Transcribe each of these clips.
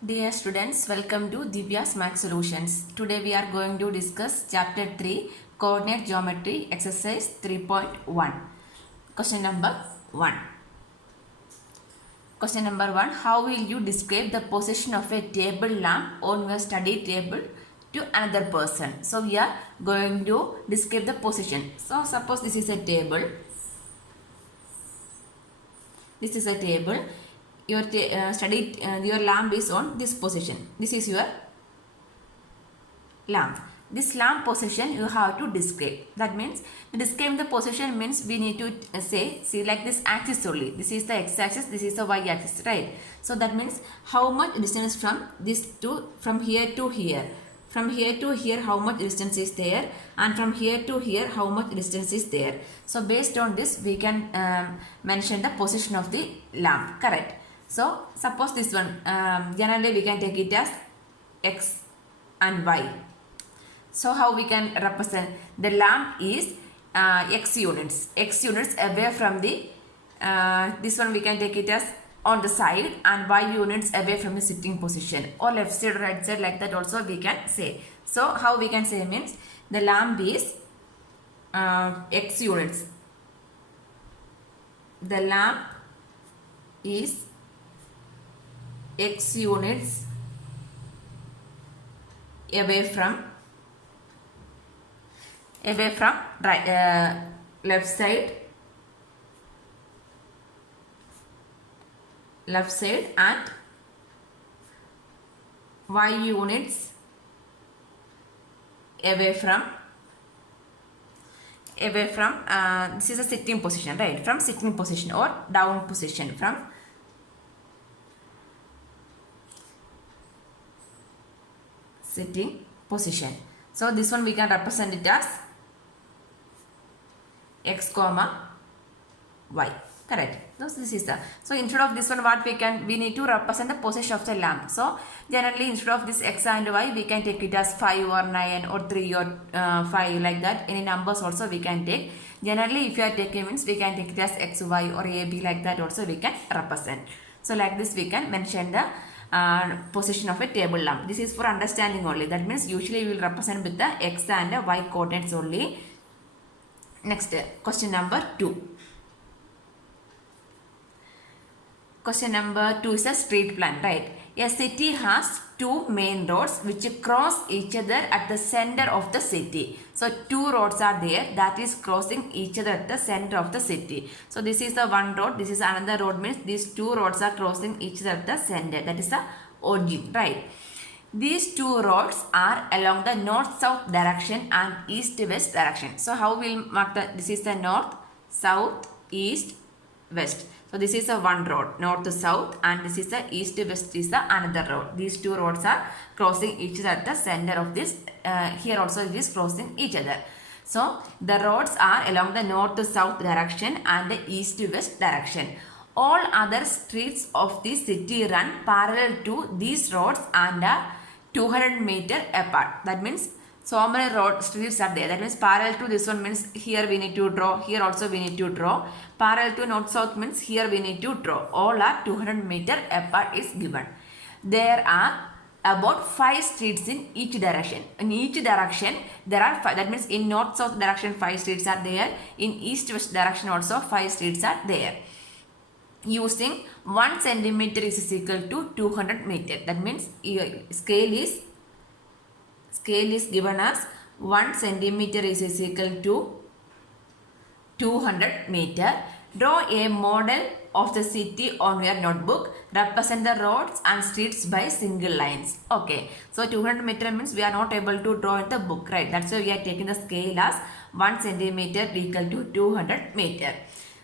Dear students, welcome to Divya's Math Solutions. Today we are going to discuss Chapter 3, Coordinate Geometry, Exercise 3.1. Question number 1. Question number 1. How will you describe the position of a table lamp on your study table to another person? So we are going to describe the position. So suppose this is a table. This is a table. Your your lamp is on this position. This is your lamp. This lamp position you have to describe. That means describe the position means we need to see like this axis only. This is the x-axis. This is the y-axis, right? So that means how much distance from here to here. From here to here, how much distance is there, and from here to here, how much distance is there. So based on this, we can mention the position of the lamp. Correct. So suppose this one, generally we can take it as x and y. So how we can represent the lamp is x units away from the this one we can take it as on the side, and y units away from the sitting position, or left side or right side, like that also we can say. So how we can say means the lamp is x units. The lamp is x units away from right, left side and y units away from this is a sitting position, right? From sitting position or down position, from sitting position. So this one we can represent it as x comma y. Correct. This is the, so instead of this one what we need to represent the position of the lamp. So generally instead of this x and y we can take it as 5 or 9 or 3 or 5, like that. Any numbers also we can take. Generally if you are taking means we can take it as x, y or a, b, like that also we can represent. So like this we can mention the position of a table lamp. This is for understanding only. That means usually we will represent with the x and y coordinates only. Next, question number 2. Question number 2 is a street plan, right? A city has two main roads which cross each other at the center of the city. So two roads are there that is crossing each other at the center of the city. So this is the one road, this is another road, means these two roads are crossing each other at the center. That is the origin, right? These two roads are along the north-south direction and east-west direction. So how we'll mark the, this is the north, south, east, west. So this is a one road, north to south, and this is the east to west is the another road. These two roads are crossing each other at the center of this. Here also it is crossing each other. So the roads are along the north to south direction and the east to west direction. All other streets of the city run parallel to these roads and are 200 meter apart. That means so many road streets are there. That means parallel to this one means here we need to draw. Here also we need to draw. Parallel to north south means here we need to draw. All are 200 meter apart is given. There are about 5 streets in each direction. In each direction there are 5. That means in north south direction 5 streets are there. In east west direction also 5 streets are there. Using 1 centimeter is equal to 200 meter. That means scale is given as 1 centimeter is equal to 200 meter. Draw a model of the city on your notebook. Represent the roads and streets by single lines. Okay. So 200 meter means we are not able to draw in the book, right? That's why we are taking the scale as 1 centimeter equal to 200 meter.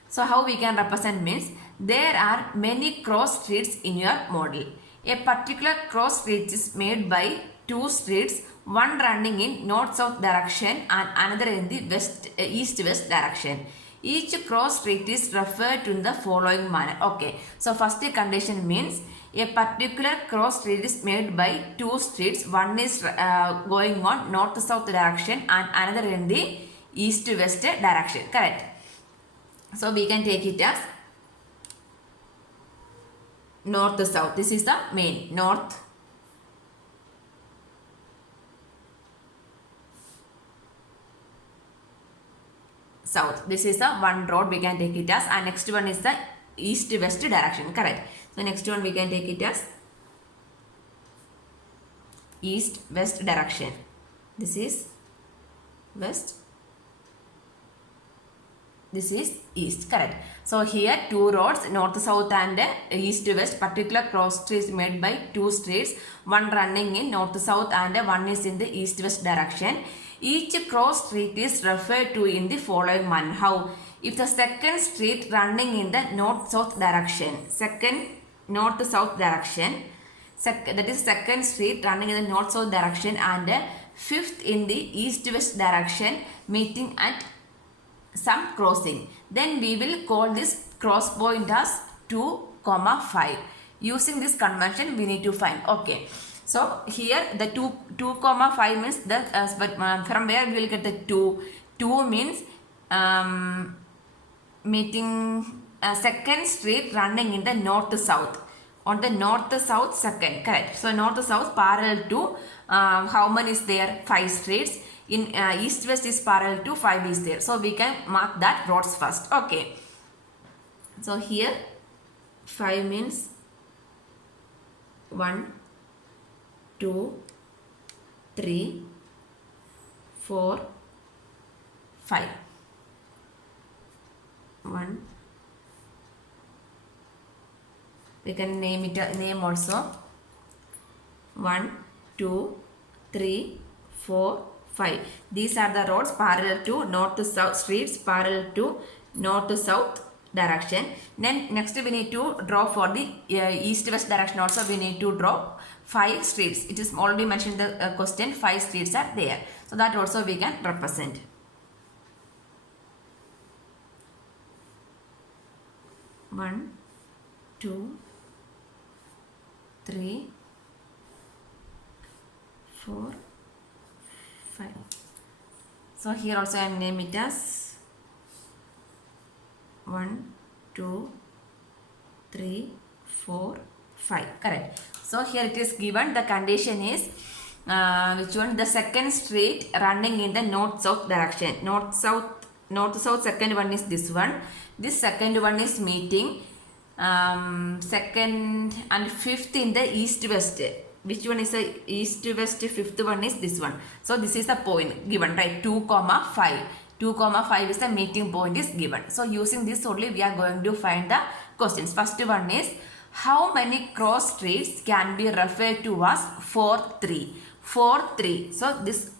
So how we can represent means there are many cross streets in your model. A particular cross street is made by two streets, one running in north-south direction and another in the east-west direction. Each cross street is referred to in the following manner. Okay, so first condition means a particular cross street is made by two streets. One is going on north-south direction and another in the east-west direction. Correct. So we can take it as north south. This is the main north south. This is the one road we can take it as, and next one is the east west direction. Correct. So next one we can take it as east west direction. This is west, this is east. Correct. So here two roads, north south and east west. Particular cross street is made by two streets, one running in north south and one is in the east west direction. Each cross street is referred to in the following manner. How? If the second street running in the north south direction, second north south direction, that is second street running in the north south direction, and fifth in the east west direction meeting at some crossing, then we will call this cross point as 2, 5. Using this convention we need to find. Okay, so here the 2, 5 means the from where we will get the 2 means meeting second street running in the north south, on the north south second. Correct. So north south parallel to how many is there? 5 streets. In east west is parallel to 5 is there. So we can mark that roads first. Okay. So here 5 means 1, 2, 3, 4, 5. 1. We can name it a name also. 1, 2, 3, 4, 5. These are the roads parallel to north south streets, parallel to north south direction. Then next we need to draw for the east west direction also. We need to draw 5 streets. It is already mentioned in the question. 5 streets are there. So that also we can represent. 1, 2, 3, 4, 5. So here also I am name it as 1, 2, 3, 4, 5. Correct. So here it is given the condition is which one? The second street running in the north south direction. North south second one is this one. This second one is meeting second and fifth in the east west. Which one is the east west? Fifth one is this one. So this is the point given, right? 2, 5. 2, 5 is the meeting point is given. So using this only we are going to find the questions. First one is how many cross streets can be referred to as 4, 3? 4, 3. So this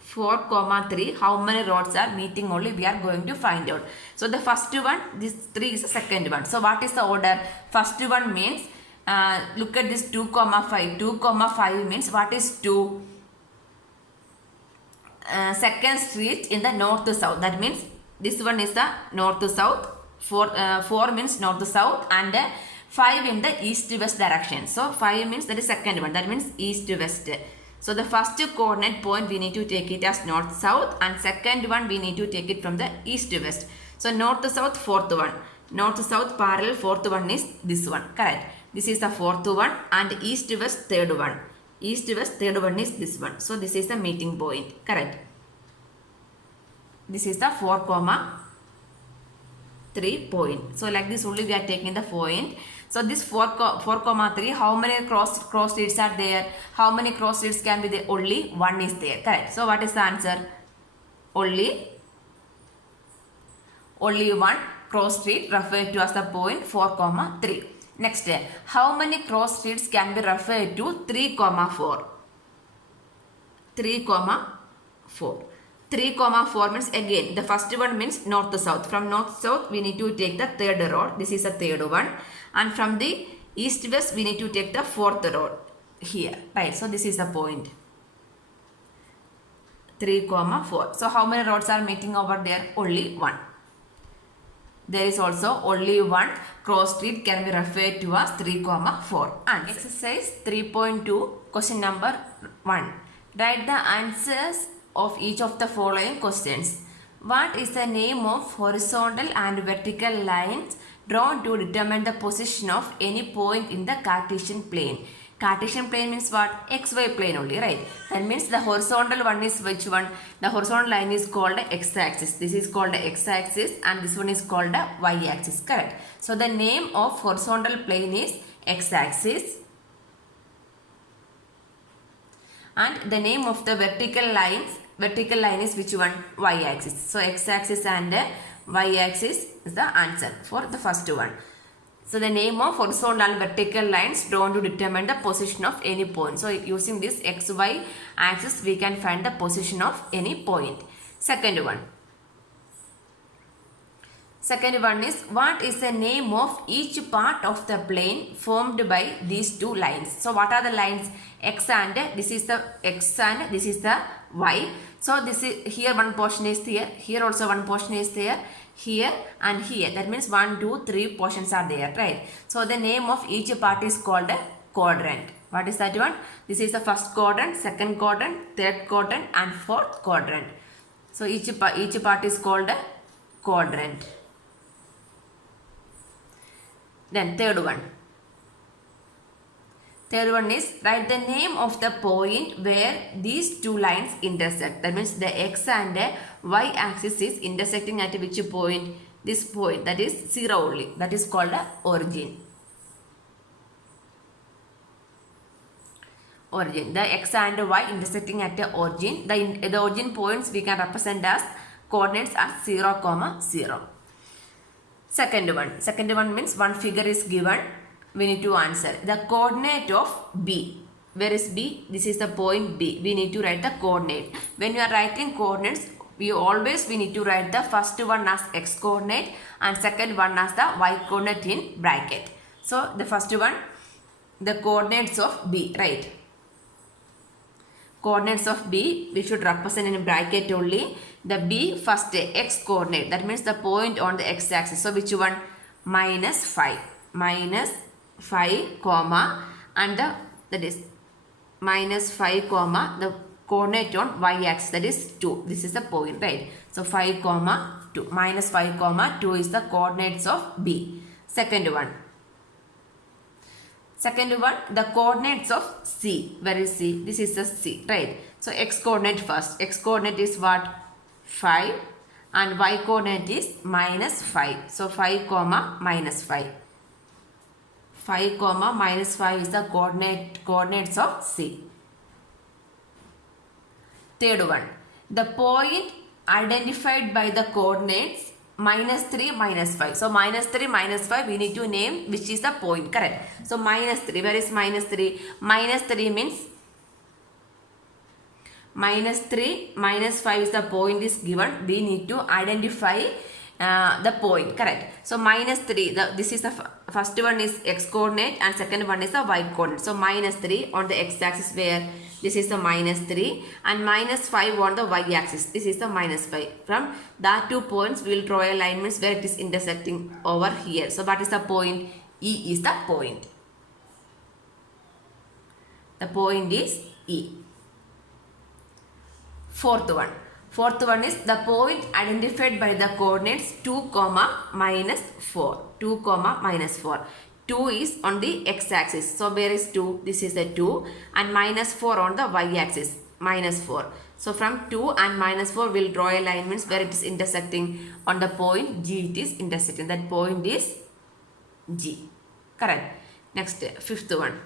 4, 3, how many roads are meeting only we are going to find out. So the first one, this 3 is the second one. So what is the order? First one means look at this 2, 5. 2, 5 means what is 2? Second street in the north south. That means this one is the north south. 4 means north south and 5 in the east west direction. So 5 means that is second one. That means east west. So the first coordinate point we need to take it as north south, and second one we need to take it from the east west. So north south fourth one. North south parallel fourth one is this one. Correct. This is the fourth one, and east west third one. East west third one is this one. So this is the meeting point. Correct. This is the 4, 3 point. So like this only we are taking the point. So this 4, 3, how many cross streets are there? How many cross streets can be there? Only one is there. Correct. So what is the answer? Only one cross street referred to as the point 4, 3. Next, how many cross streets can be referred to 3, 4? 3, 4. 3, 4 means again the first one means north south. From north south we need to take the third road. This is the third one, and from the east west we need to take the fourth road here, right? So this is the point 3, 4. So how many roads are meeting over there? Only one. There is also only one cross street can be referred to as 3, 4. And exercise 3.2 question number 1. Write the answers of each of the following questions. What is the name of horizontal and vertical lines drawn to determine the position of any point in the Cartesian plane. Cartesian plane means what? XY plane only, right? That means the horizontal one is which one? The horizontal line is called the x-axis. This is called the x-axis and this one is called the y-axis, correct? So the name of horizontal plane is x-axis and the name of the vertical line is which one? Y-axis. So x-axis and y-axis is the answer for the first one. So the name of horizontal and vertical lines drawn to determine the position of any point. So using this xy axis we can find the position of any point. Second one is what is the name of each part of the plane formed by these two lines. So what are the lines? X and this is the x and this is the y. So this is here one portion is there, here also one portion is there, here and here. That means 1, 2, 3 portions are there, right? So the name of each part is called a quadrant. What is that one? This is the first quadrant, second quadrant, third quadrant and fourth quadrant. So each part is called a quadrant. Then third one is write the name of the point where these two lines intersect. That means the x and y axis is intersecting at which point? This point, that is 0 only. That is called the origin. The x and y intersecting at the origin. The origin points we can represent as coordinates as 0, 0. Second one means one figure is given. We need to answer. The coordinate of B. Where is B? This is the point B. We need to write the coordinate. When you are writing coordinates, we need to write the first one as x coordinate and second one as the y coordinate in bracket. So the first one, the coordinates of B, right? Coordinates of B, we should represent in bracket only. The B first x coordinate, that means the point on the x axis. So which one? -5, comma, and that is -5, comma, the coordinate on y axis, that is 2. This is the point, right? So 5, 2, -5, 2 is the coordinates of B. Second one, the coordinates of C. Where is C? This is the C, right? So x coordinate first. X coordinate is what? 5 and y coordinate is -5. So 5, -5. 5, -5 is the coordinates of C. Third one, the point identified by the coordinates -3, -5. So -3, -5 we need to name which is the point, correct? So -3, where is -3? -3 means -3, -5 is the point is given. We need to identify the point, correct? So -3, this is the first one is x coordinate and second one is the y coordinate. So -3 on the x axis, where this is the -3 and -5 on the y axis. This is the -5. From that two points we will draw a line means where it is intersecting over here. So what is the point? E is the point. The point is E. Fourth one is the point identified by the coordinates 2, -4. 2, -4. 2 is on the x axis. So where is 2? This is the 2 and -4 on the y axis. -4. So from 2 and -4 we will draw a line means where it is intersecting on the point G. It is intersecting. That point is G. Correct. Next, fifth one.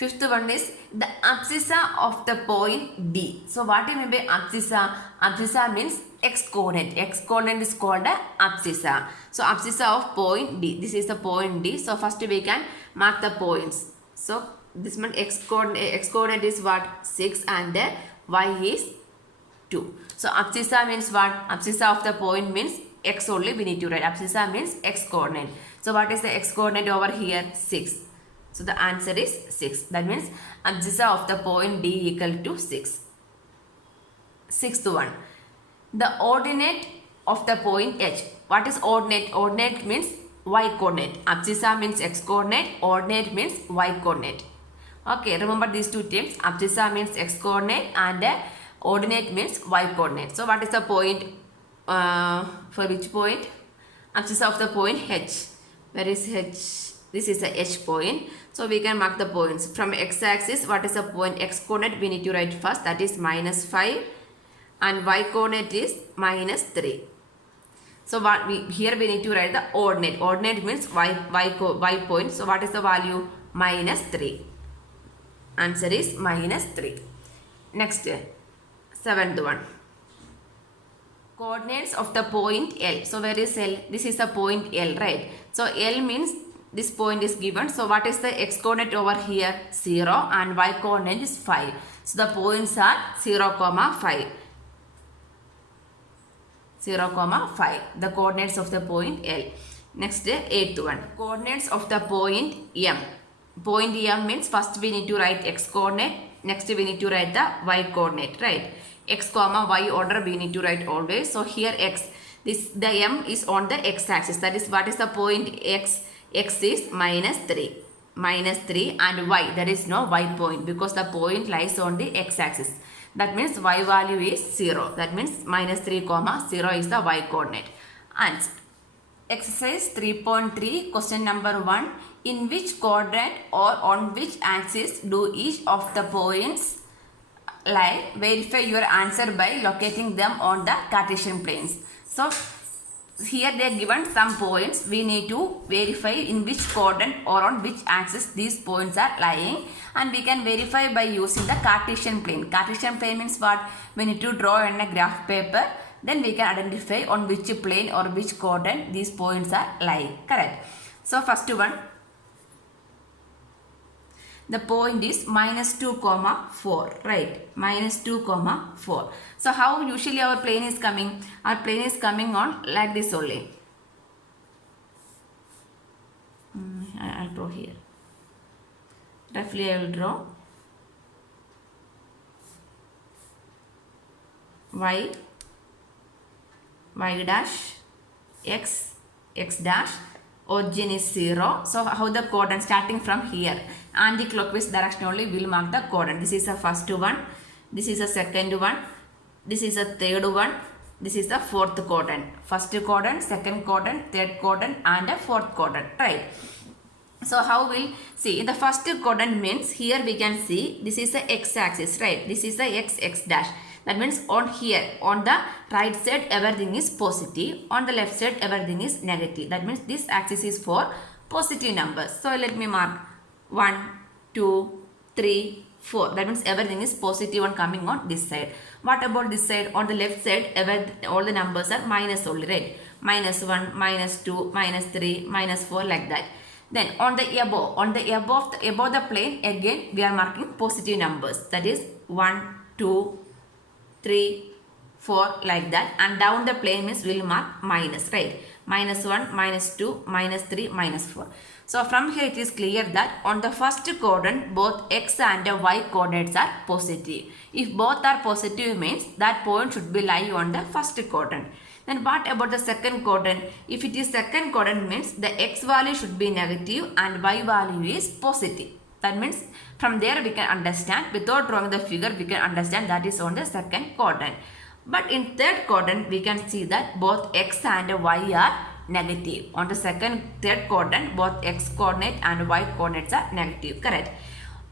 Fifth one is the abscissa of the point D. So what do you mean by abscissa? Abscissa means x coordinate. X coordinate is called the abscissa. So abscissa of point D. This is the point D. So first we can mark the points. So this one x coordinate is what? 6 and y is 2. So abscissa means what? Abscissa of the point means x only we need to write. Abscissa means x coordinate. So what is the x coordinate over here? 6. So the answer is 6. That means abscissa of the point D equal to 6. Sixth one, the ordinate of the point H. What is ordinate? Ordinate means y coordinate. Abscissa means x coordinate. Ordinate means y coordinate. Okay, remember these two terms. Abscissa means x coordinate and ordinate means y coordinate. So what is the point? For which point? Abscissa of the point H. Where is H? This is the H point. So we can mark the points. From x-axis, what is the point? X coordinate we need to write first, that is minus 5, and y coordinate is minus 3. So what here we need to write the ordinate. Ordinate means y point. So what is the value? Minus 3. Answer is minus 3. Next, seventh one. Coordinates of the point L. So where is L? This is the point L, right? So L means this point is given. So what is the x coordinate over here? 0, and y coordinate is 5. So the points are 0, 5. 0, 5. The coordinates of the point L. Next, eighth one. Coordinates of the point M. Point M means first we need to write x coordinate. Next we need to write the y coordinate, right? X, y order we need to write always. So here x, the M is on the x axis. That is, what is the point x? X is minus 3. Minus 3, and y, there is no y point because the point lies on the x axis. That means y value is 0. That means minus 3, 0 is the y coordinate. Answer. Exercise 3.3, question number 1. In which quadrant or on which axis do each of the points lie? Verify your answer by locating them on the Cartesian planes. So here they are given some points. We need to verify in which quadrant or on which axis these points are lying, and we can verify by using the Cartesian plane. Cartesian plane means what? We need to draw on a graph paper. Then we can identify on which plane or which quadrant these points are lying. Correct. So first one, the point is minus 2, 4, right? Minus 2, 4. So how usually our plane is coming? Our plane is coming on like this only. I'll draw here. Roughly I will draw y, y dash, x, x dash. Origin is 0. So how the quadrant starting from here? Anti-clockwise direction only will mark the quadrant. This is the first one. This is the second one. This is the third one. This is the fourth quadrant. First quadrant, second quadrant, third quadrant, and a fourth quadrant. Right. So how we'll see? In the first quadrant means here we can see this is the x-axis, right? This is the x, x dash. That means on here, on the right side, everything is positive. On the left side, everything is negative. That means this axis is for positive numbers. So let me mark 1, 2, 3, 4. That means everything is positive and coming on this side. What about this side? On the left side, all the numbers are minus only, right? Minus 1, minus 2, minus 3, minus 4, like that. Then on the above the plane, again we are marking positive numbers. That is 1, 2, 3, 4, like that, and down the plane means we will mark minus, right? Minus 1, minus 2, minus 3, minus 4. So from here it is clear that on the first quadrant both x and y coordinates are positive. If both are positive means that point should be lie on the first quadrant. Then what about the second quadrant? If it is second quadrant means the x value should be negative and y value is positive. That means from there we can understand, without drawing the figure we can understand that is on the second quadrant. But in third quadrant we can see that both x and y are negative. On the third quadrant both x coordinate and y coordinates are negative. Correct.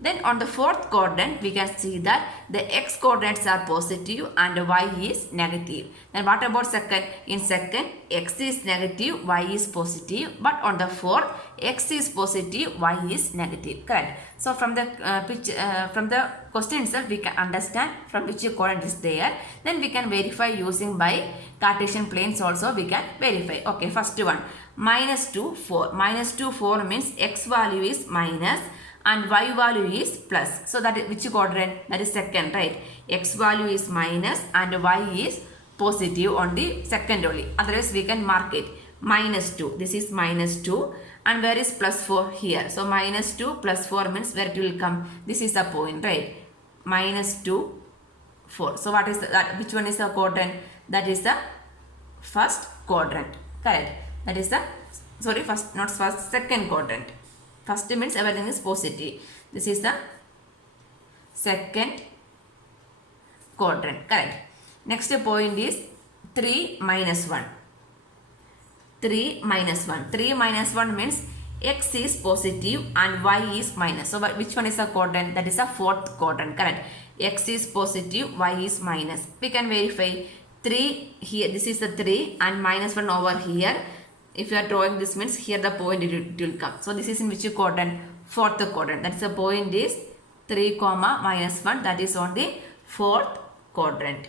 Then on the fourth quadrant we can see that the x coordinates are positive and y is negative. Then what about second? In second, x is negative, y is positive, but on the fourth, x is positive, y is negative. Correct. So from the from the question itself we can understand from which quadrant is there. Then we can verify using by Cartesian planes also we can verify. Okay, first one, minus 2, 4. Minus 2, 4 means x value is minus and y value is plus. So that is which quadrant? That is second, right? X value is minus and y is positive on the second only. Otherwise we can mark it minus 2. This is minus 2 and where is plus 4? Here. So minus 2 plus 4 means where it will come? This is the point, right? Minus 2, 4. So what is that? Which one is the quadrant? That is the first quadrant. Correct. That is the, sorry, first, not first, second quadrant. First means everything is positive. This is the second quadrant. Correct. Next point is 3 minus 1. 3 minus 1. 3 minus 1 means x is positive and y is minus. So which one is a quadrant? That is a fourth quadrant, correct? X is positive, y is minus. We can verify 3 here, this is the 3 and minus 1 over here. If you are drawing this means here the point it will come. So this is in which quadrant? Fourth quadrant. That's the point is 3 comma minus 1, that is on the fourth quadrant.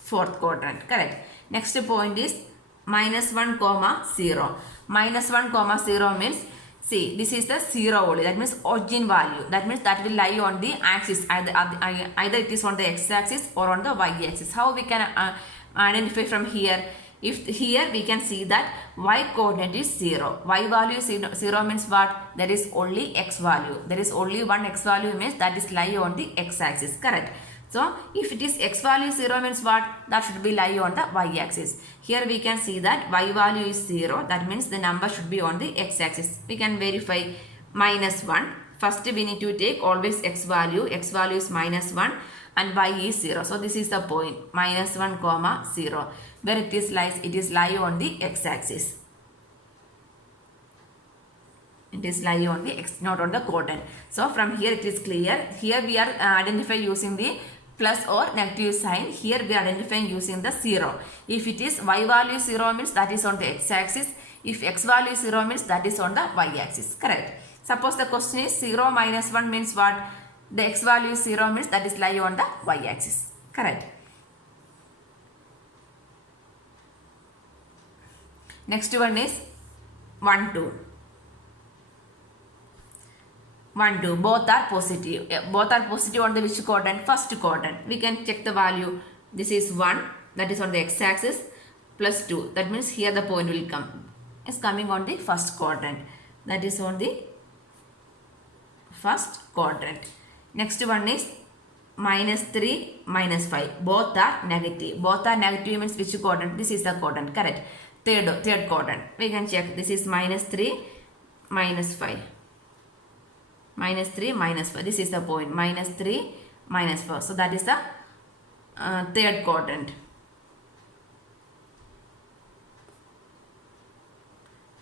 Fourth quadrant, correct. Next point is minus 1 comma 0. Minus 1 comma 0 means, see, this is the 0 only. That means origin value. That means that will lie on the axis. Either it is on the x-axis or on the y-axis. How we can identify from here? If here we can see that y coordinate is 0. Y value is 0 means what? There is only x value. There is only one x value means that is lie on the x-axis, correct? So, if it is x value 0 means what? That should be lie on the y-axis. Here we can see that y value is 0. That means the number should be on the x-axis. We can verify minus 1. First we need to take always x value. X value is minus 1 and y is 0. So, this is the point. Minus 1 comma 0. Where it is lies? It is lie on the x-axis. It is lie on the x, not on the quadrant. So, from here it is clear. Here we are identifying using the plus or negative sign. Here we are identifying using the 0. If it is y value 0 means that is on the x-axis. If x value 0 means that is on the y-axis. Correct. Suppose the question is 0 minus 1 means what? The x value 0 means that is lie on the y-axis. Correct. Next one is 1, 2. 1, 2, both are positive. Both are positive on the which quadrant? First quadrant. We can check the value. This is 1, that is on the x-axis, plus 2. That means here the point will come. It's coming on the first quadrant. That is on the first quadrant. Next one is minus 3, minus 5. Both are negative. Both are negative means which quadrant? This is the quadrant, correct? Third quadrant. We can check. This is minus 3, minus 5. Minus 3, minus 4. This is the point. Minus 3, minus 4. So, that is the third quadrant.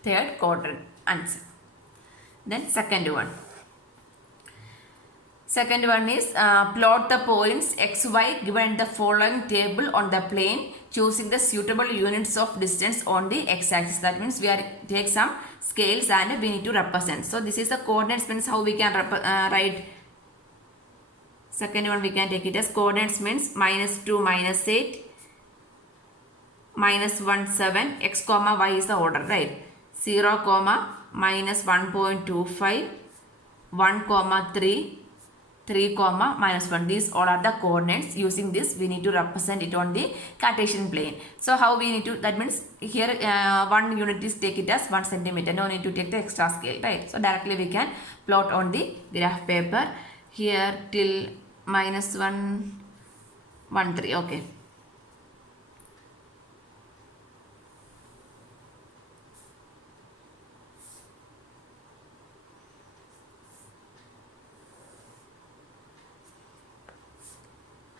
Third quadrant answer. Then second one. Second one is plot the points x, y given in the following table on the plane, choosing the suitable units of distance on the x-axis. That means we are take some scales and we need to represent. So this is the coordinates means how we can write. Second one we can take it as coordinates means minus 2, minus 8, minus 1, 7, x comma y is the order, right? 0 comma minus 1.25, 1 comma 3, 3 comma minus 1. These all are the coordinates. Using this we need to represent it on the Cartesian plane. So how we need to, that means here 1 unit is take it as 1 centimeter. No need to take the extra scale, right? So directly we can plot on the graph paper. Here till minus 1, 1, 3. Okay.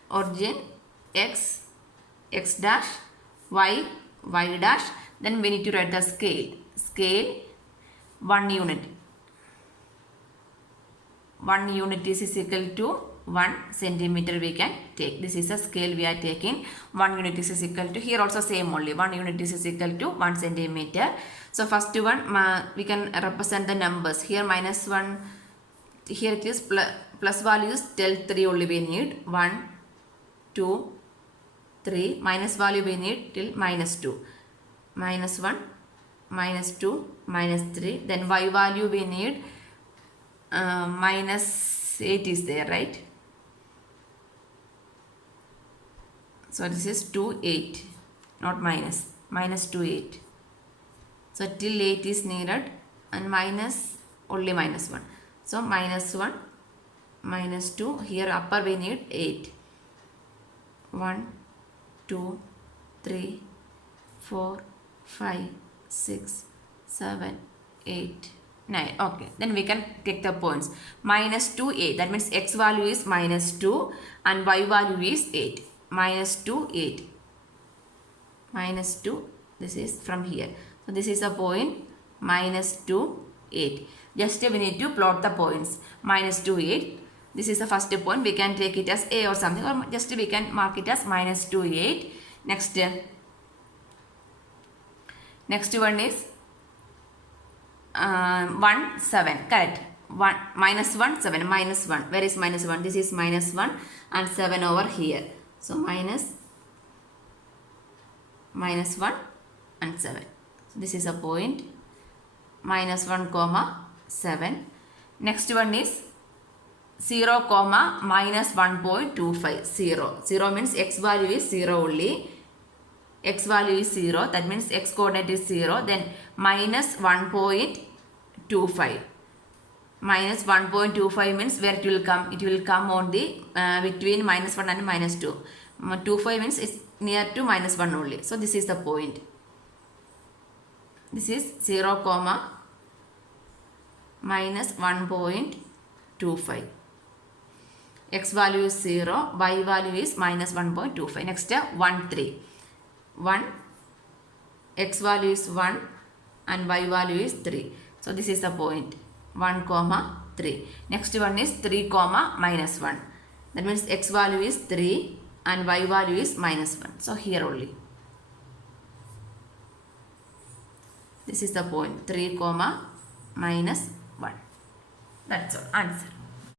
Origin x, x dash, y, y dash. Then we need to write the scale. Scale 1 unit. 1 unit is equal to 1 centimeter we can take. This is the scale we are taking. 1 unit is equal to, here also same only. 1 unit is equal to 1 centimeter. So first one we can represent the numbers. Here minus 1. Here it is plus values till 3 only we need. 1, 2, 3, minus value we need till minus 2, minus 1, minus 2, minus 3, then y value we need minus 8 is there, right? So this is 2, 8, not minus, minus 2, 8. So till 8 is needed and minus, only minus 1. So minus 1, minus 2, here upper we need 8. 1, 2, 3, 4, 5, 6, 7, 8, 9. Okay. Then we can take the points. Minus 2, 8. That means x value is minus 2 and y value is 8. Minus 2, 8. minus 2, this is from here. So this is a point minus 2, 8. Just we need to plot the points. Minus 2, 8. This is the first point. We can take it as A or something, or just we can mark it as minus 2, 8. Next one is 1, 7. Correct. 1, minus 1, 7. Minus 1. Where is minus 1? This is minus 1 and 7 over here. So minus 1 and 7. So this is a point minus 1 comma 7. Next one is 0 comma minus 1.25. 0. 0 means x value is 0 only. X value is 0. That means x coordinate is 0. Then minus 1.25. Minus 1.25 means where it will come? It will come on the between minus 1 and minus 2. 25 means it's near to minus 1 only. So this is the point. This is 0 comma minus 1.25. X value is 0, y value is minus 1.25. Next 1, 3. 1, x value is 1 and y value is 3. So this is the point 1 comma 3. Next one is 3 comma minus 1. That means x value is 3 and y value is minus 1. So here only. This is the point 3 comma minus 1. That's all. Answer.